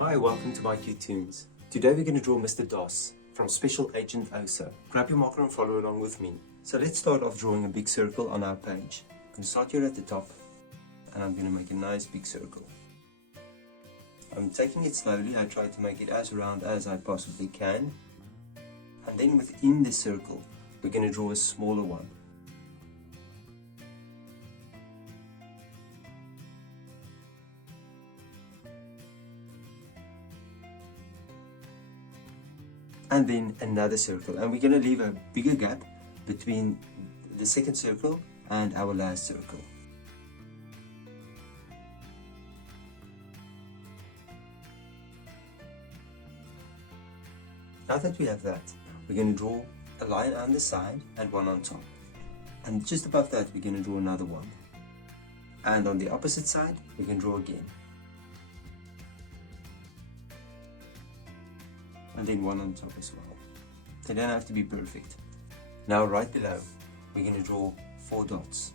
Hi, welcome to my toons. Today we're going to draw Mr. Doss from Special Agent Oso. Grab your marker and follow along with me. So let's start off drawing a big circle on our page. I'm going to start here at the top and I'm going to make a nice big circle. I'm taking it slowly. I try to make it as round as I possibly can. And then within the circle, we're going to draw a smaller one. And then another circle, and we're going to leave a bigger gap between the second circle and our last circle. Now that we have that, we're going to draw a line on the side and one on top, and just above that we're going to draw another one, and on the opposite side we can draw again, and then one on top as well. They don't have to be perfect. Now right below, we're going to draw 4 dots.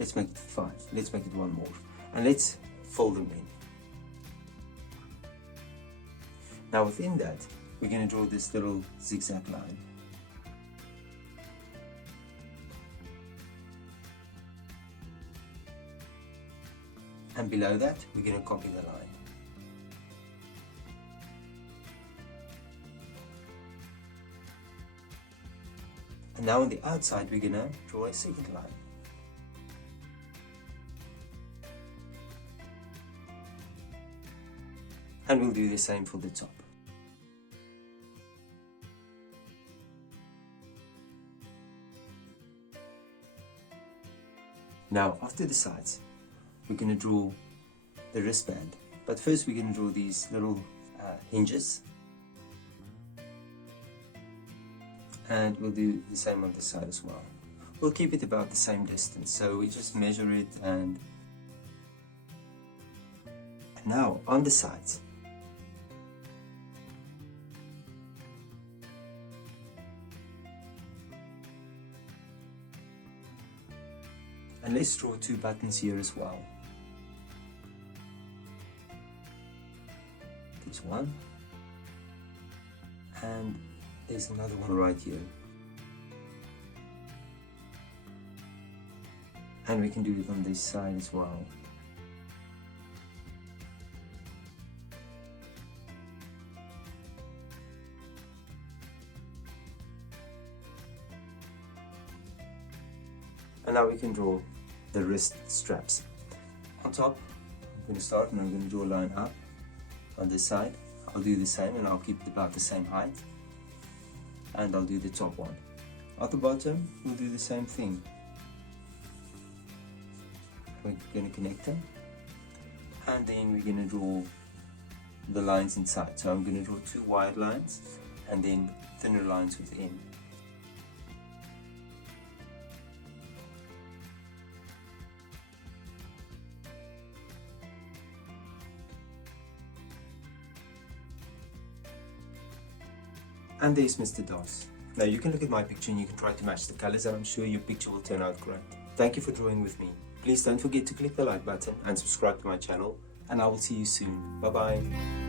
Let's make it 5. Let's make it 1 more. And let's fold them in. Now within that, we're going to draw this little zigzag line. And below that, we're going to copy the line. And now on the outside, we're going to draw a second line. And we'll do the same for the top. Now, after the sides, we're going to draw the wristband, but first we're going to draw these little hinges, and we'll do the same on the side as well. We'll keep it about the same distance, so we just measure it. And now on the sides, and let's draw 2 buttons here as well. There's one, and there's another one right here. And we can do it on this side as well. And now we can draw the wrist straps. On top, I'm going to start and I'm going to draw a line up. On this side, I'll do the same, and I'll keep it about the same height. And I'll do the top one. At the bottom, we'll do the same thing. We're going to connect them. And then we're going to draw the lines inside. So I'm going to draw 2 wide lines and then thinner lines within. And there's Mr. Doss. Now you can look at my picture and you can try to match the colors, and I'm sure your picture will turn out great. Thank you for drawing with me. Please don't forget to click the like button and subscribe to my channel, and I will see you soon. Bye bye.